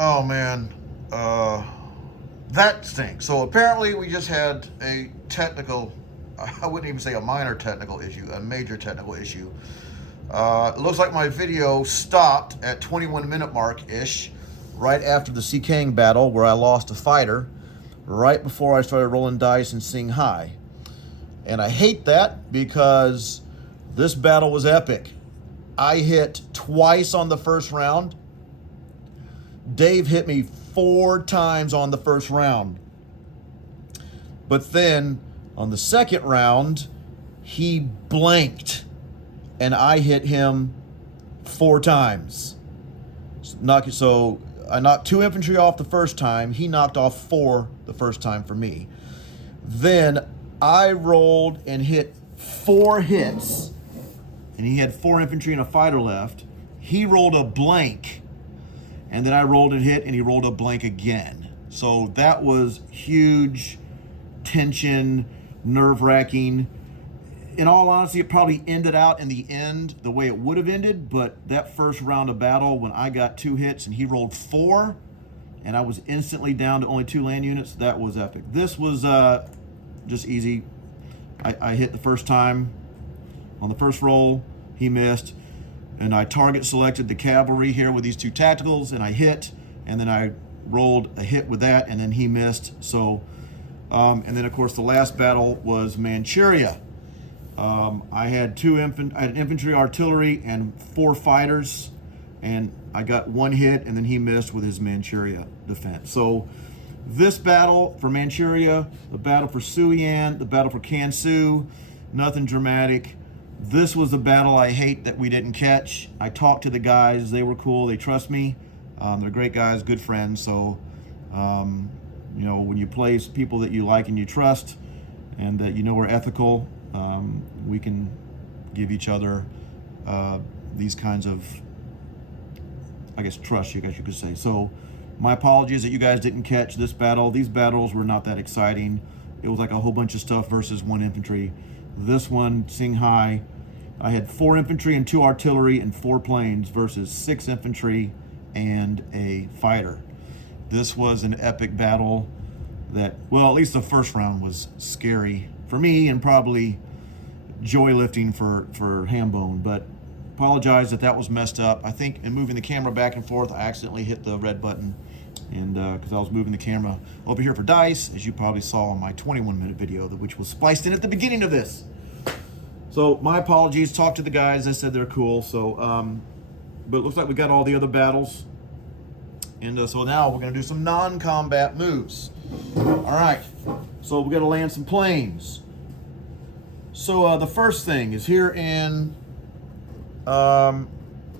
Oh man, that stinks. So apparently we just had a technical, I wouldn't even say a minor technical issue, a major technical issue. It looks like my video stopped at 21-minute mark-ish, right after the C. Kang battle where I lost a fighter, right before I started rolling dice and seeing high. And I hate that because this battle was epic. I hit twice on the first round. Dave hit me 4 times on the first round. But then on the second round, he blanked and I hit him 4 times. So I knocked 2 infantry off the first time. He knocked off 4 the first time for me. Then I rolled and hit 4 hits, and he had 4 infantry and a fighter left. He rolled a blank, and then I rolled and hit, and he rolled a blank again. So that was huge tension, nerve-wracking. In all honesty, it probably ended out in the end the way it would have ended, but that first round of battle, when I got 2 hits and he rolled 4, and I was instantly down to only 2 land units, that was epic. This was just easy. I hit the first time. On the first roll, he missed, and I target selected the cavalry here with these 2 tacticals, and I hit, and then I rolled a hit with that, and then he missed. So, and then of course the last battle was Manchuria. I had infantry, artillery, and 4 fighters, and I got 1 hit, and then he missed with his Manchuria defense. So this battle for Manchuria, the battle for Suian, the battle for Kansu, nothing dramatic. This was the battle I hate that we didn't catch. I talked to the guys. They were cool. They trust me. They're great guys, good friends. So, you know, when you play people that you like and you trust and that you know are ethical, we can give each other these kinds of, I guess, trust, you guys you could say. So my apologies that you guys didn't catch this battle. These battles were not that exciting. It was like a whole bunch of stuff versus 1 infantry. This one, Singhai, I had 4 infantry and 2 artillery and 4 planes versus 6 infantry and a fighter. This was an epic battle that, well, at least the first round was scary for me and probably joy lifting for Hambone, but apologize that was messed up. I think in moving the camera back and forth, I accidentally hit the red button, and because I was moving the camera over here for dice, as you probably saw in my 21-minute video, which was spliced in at the beginning of this. So my apologies. Talked to the guys. They said they're cool. So, but it looks like we got all the other battles, and so now we're going to do some non-combat moves. All right. So we're going to land some planes. So the first thing is here in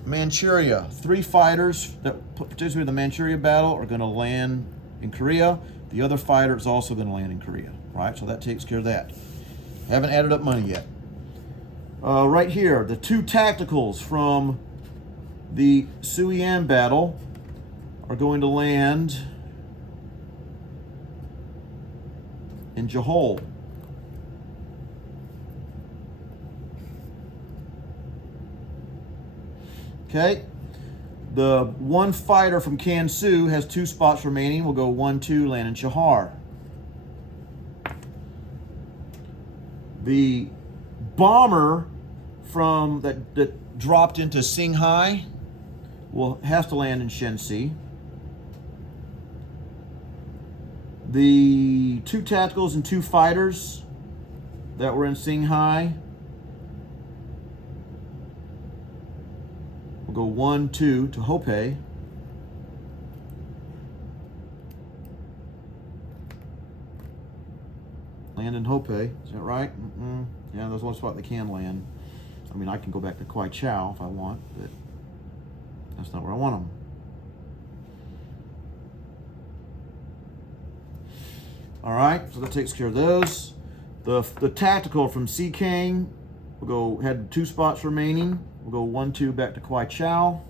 Manchuria. 3 fighters that participated in the Manchuria battle are going to land in Korea. The other fighter is also going to land in Korea. Right, so that takes care of that. Haven't added up money yet. Right here, the 2 tacticals from the Suian battle are going to land in Johol. Okay, the 1 fighter from Kansu has 2 spots remaining. We'll go 1-2, land in Chahar. The bomber from that dropped into Singhai has to land in Shensi. The 2 tacticals and 2 fighters that were in Singhai will go 1-2 to Hope. Land in Hope, is that right? Yeah, there's one spot they can land. I mean, I can go back to Kwai Chow if I want, but that's not where I want them. All right, so that takes care of those. The tactical from C. Kang had 2 spots remaining. We'll go 1-2 back to Kwai Chow.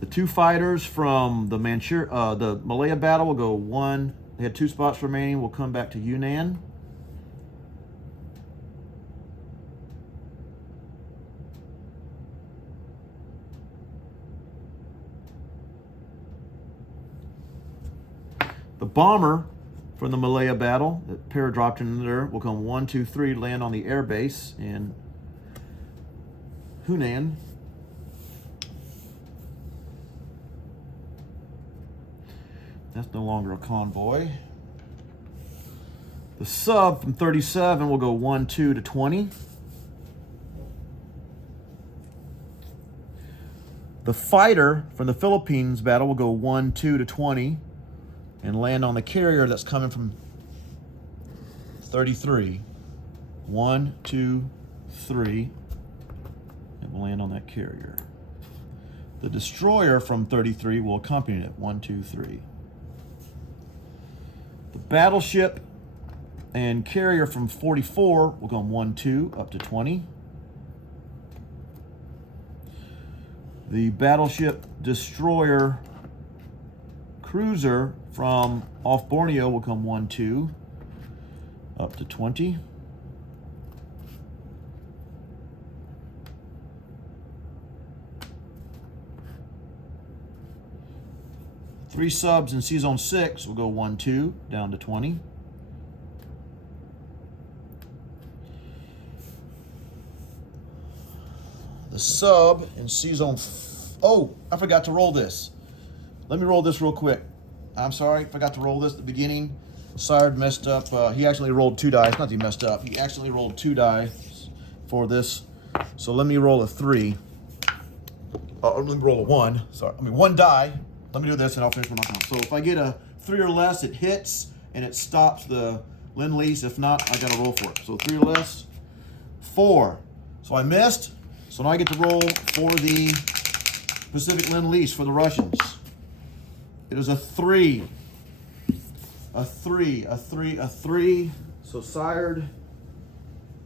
The 2 fighters from the Malaya battle will go 1. They had 2 spots remaining. We'll come back to Yunnan. bomber from the Malaya battle that paradropped in there will come 1, 2, 3, land on the air base in Hunan. That's no longer a convoy. The sub from 37 will go 1, 2 to 20. The fighter from the Philippines battle will go 1, 2 to 20 and land on the carrier that's coming from 33. 1, 2, 3. It will land on that carrier. The destroyer from 33 will accompany it. 1, 2, 3. The battleship and carrier from 44 will go 1, 2 up to 20. The battleship destroyer cruiser from off Borneo will come 1, 2 up to 20. Three subs in Sea Zone 6 will go 1, 2 down to 20. The sub in Sea Zone. Oh, I forgot to roll this. Let me roll this real quick. I'm sorry, forgot to roll this at the beginning. Sire messed up. He actually rolled 2 dice. Not that he messed up. He actually rolled 2 dice for this. So let me roll a 3. Let me roll a 1. Sorry, 1 die. Let me do this and I'll finish my count. So if I get a 3 or less, it hits and it stops the Lend-Lease. If not, I got to roll for it. So 3 or less. 4. So I missed. So now I get to roll for the Pacific Lend-Lease for the Russians. It is a 3. A 3, a 3, a 3. So sired,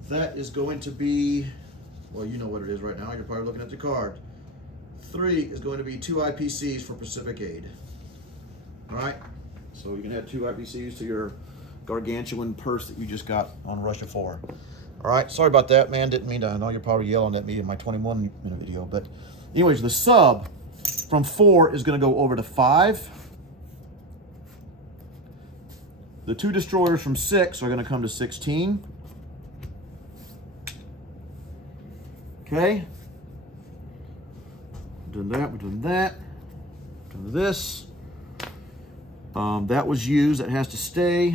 that is going to be, well, you know what it is right now. You're probably looking at the card. 3 is going to be 2 IPCs for Pacific Aid. All right? So you can add 2 IPCs to your gargantuan purse that you just got on Russia 4. All right, sorry about that, man. Didn't mean to. I know you're probably yelling at me in my 21-minute video. But anyways, the sub from 4 is going to go over to 5. The 2 destroyers from 6 are going to come to 16. Okay. Done that, we've done that. Done this. That was used, that has to stay.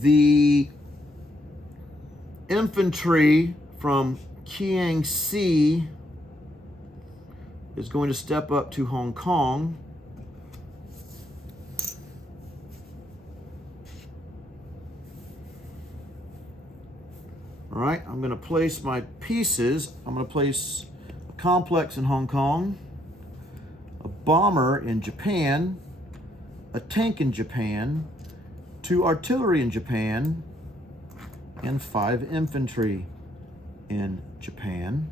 The infantry from Kiangsi is going to step up to Hong Kong. All right, I'm going to place my pieces. I'm going to place a complex in Hong Kong, a bomber in Japan, a tank in Japan, 2 artillery in Japan, and 5 infantry in Japan.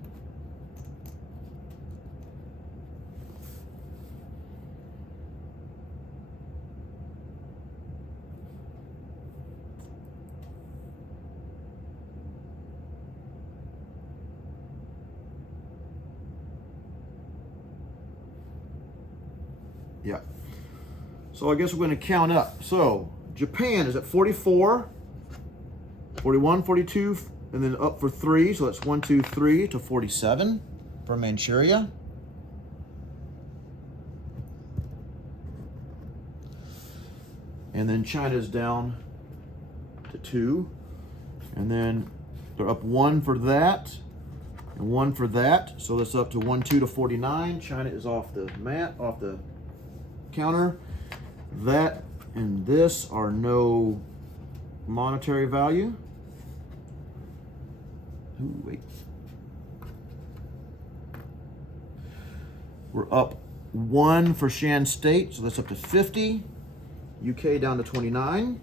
Yeah. So I guess we're going to count up. So Japan is at 44, 41, 42, and then up for 3. So that's 1, 2, 3 to 47 for Manchuria. And then China's down to 2. And then they're up 1 for that and 1 for that. So that's up to 1, 2 to 49. China is off the mat, off the counter. That and this are no monetary value. Ooh, wait. We're up 1 for Shan State, so that's up to 50. UK down to 29.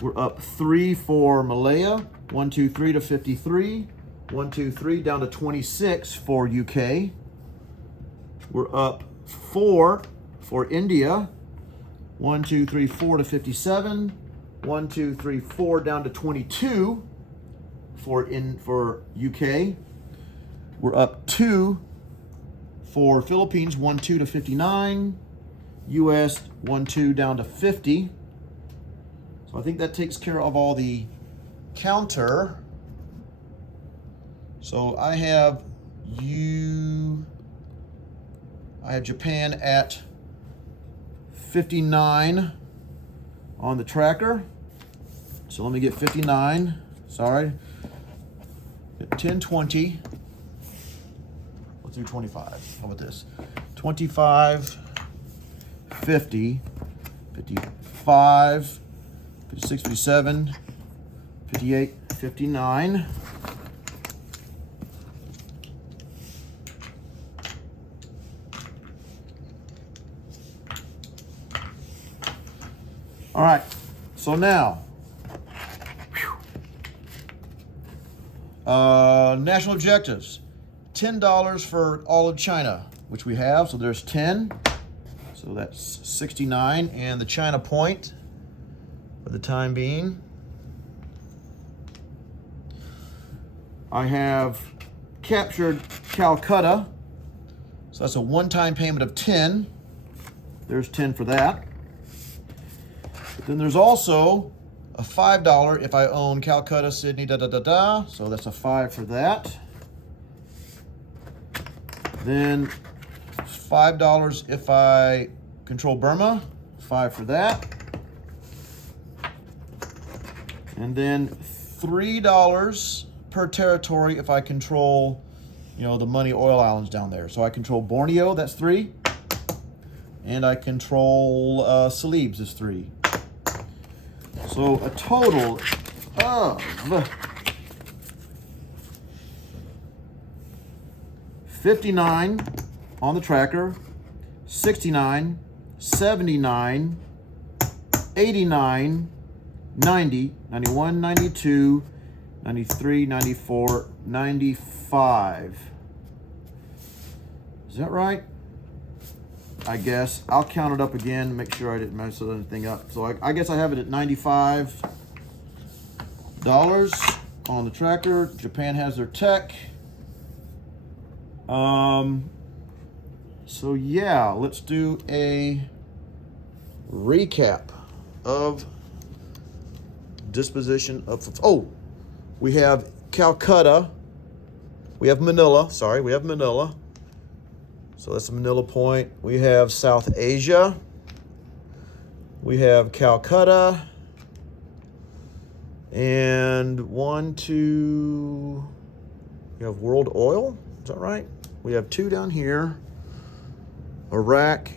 We're up 3 for Malaya. 1, 2, 3 to 53. 1, 2, 3 down to 26 for UK. We're up 4 for India. 1, 2, 3, 4 to 57. 1, 2, 3, 4 down to 22 for UK. We're up 2 For Philippines, 1-2 to 59. U.S. 1-2 down to 50. So I think that takes care of all the counter. So I have Japan at 59 on the tracker. So let me get 59. Sorry. 10, 20. Let's do 25. How about this? 25, 50, 55, 56, 57, 58, 59. All right, so now, national objectives. $10 for all of China, which we have, so there's 10. So that's 69, and the China point for the time being. I have captured Calcutta, so that's a one-time payment of 10. There's 10 for that. But then there's also a $5 if I own Calcutta, Sydney, so that's a 5 for that. Then $5 if I control Burma, 5 for that. And then $3 per territory if I control, the money oil islands down there. So I control Borneo, that's 3. And I control Celebes is 3. So a total of 59 on the tracker, 69, 79, 89, 90, 91, 92, 93, 94, 95. Is that right? I guess. I'll count it up again to make sure I didn't mess anything up. So I guess I have it at $95 on the tracker. Japan has their tech. So yeah, let's do a recap of disposition of, we have Calcutta, we have Manila, so that's a Manila point. We have South Asia, we have Calcutta, and we have World Oil, is that right? We have 2 down here, Iraq,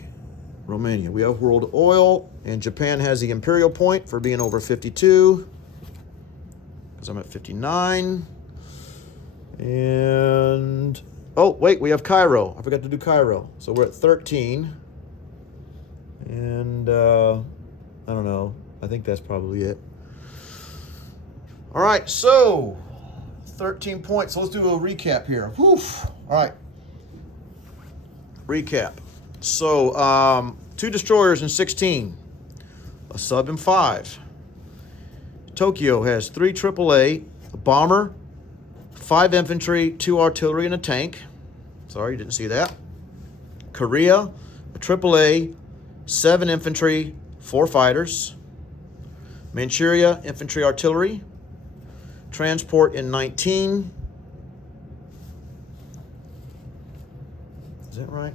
Romania. We have World Oil, and Japan has the Imperial point for being over 52, because I'm at 59. And, we have Cairo. I forgot to do Cairo. So we're at 13. And, I don't know. I think that's probably it. All right, so 13 points. So let's do a recap here. Whew. All right. Recap. So, 2 destroyers in 16, a sub in 5. Tokyo has 3 AAA, a bomber, 5 infantry, 2 artillery, and a tank. Sorry, you didn't see that. Korea, a AAA, 7 infantry, 4 fighters. Manchuria, infantry, artillery. Transport in 19. Is that right?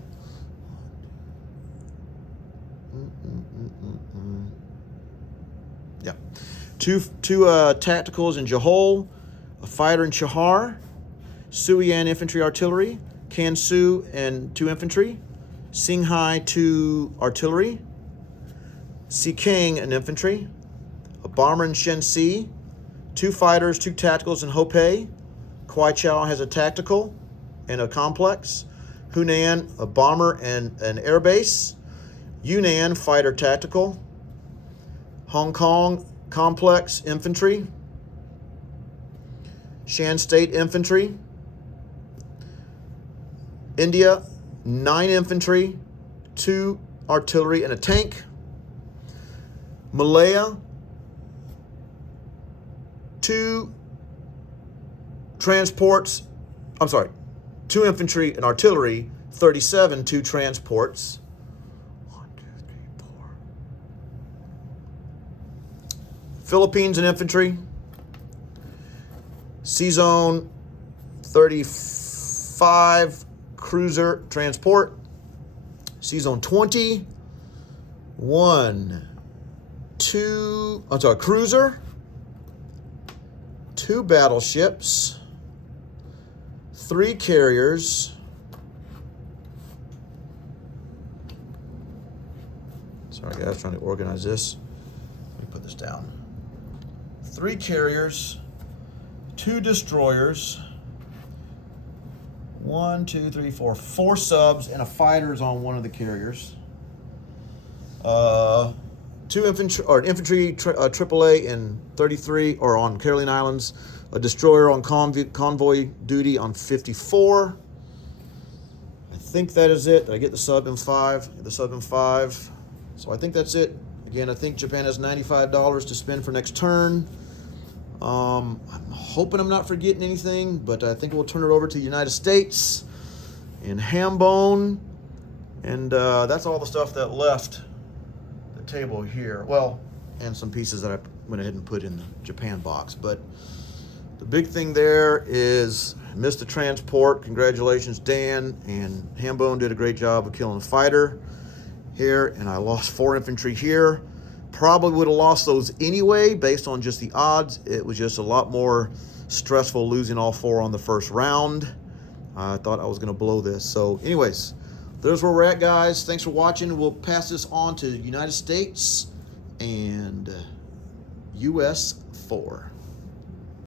Yeah. Two tacticals in Johor, a fighter in Chahar, Suiyan infantry artillery, Kansu and 2 infantry, Singhai 2 artillery, Sikeng an infantry, a bomber in Shensi, 2 fighters, 2 tacticals in Hopei, Kwaichao has a tactical and a complex, Hunan a bomber and an air base, Yunnan fighter tactical, Hong Kong complex infantry, Shan State infantry, India 9 infantry, 2 artillery and a tank, Malaya 2 transports, 2 infantry and artillery, 37, 2 transports. 1, 2, 3, 4. Philippines and infantry. C-Zone 35, cruiser transport. C-Zone 20. 1, 2, I'm sorry, cruiser. 2 battleships. 3 carriers. Sorry guys, trying to organize this. Let me put this down. 3 carriers, 2 destroyers, 1, 2, 3, 4, 4 subs, and a fighter is on one of the carriers. 2 infantry AAA in 33 or on Caroline Islands. A destroyer on convoy duty on 54. I think that is it. Did I get the sub in 5? Get the sub in 5. So I think that's it. Again, I think Japan has $95 to spend for next turn. I'm hoping I'm not forgetting anything, but I think we'll turn it over to the United States in Hambone. And that's all the stuff that left the table here. Well, and some pieces that I went ahead and put in the Japan box. But the big thing there is missed the transport. Congratulations, Dan. And Hambone did a great job of killing the fighter here. And I lost 4 infantry here. Probably would have lost those anyway based on just the odds. It was just a lot more stressful losing all 4 on the first round. I thought I was going to blow this. So anyways, there's where we're at, guys. Thanks for watching. We'll pass this on to the United States and US 4.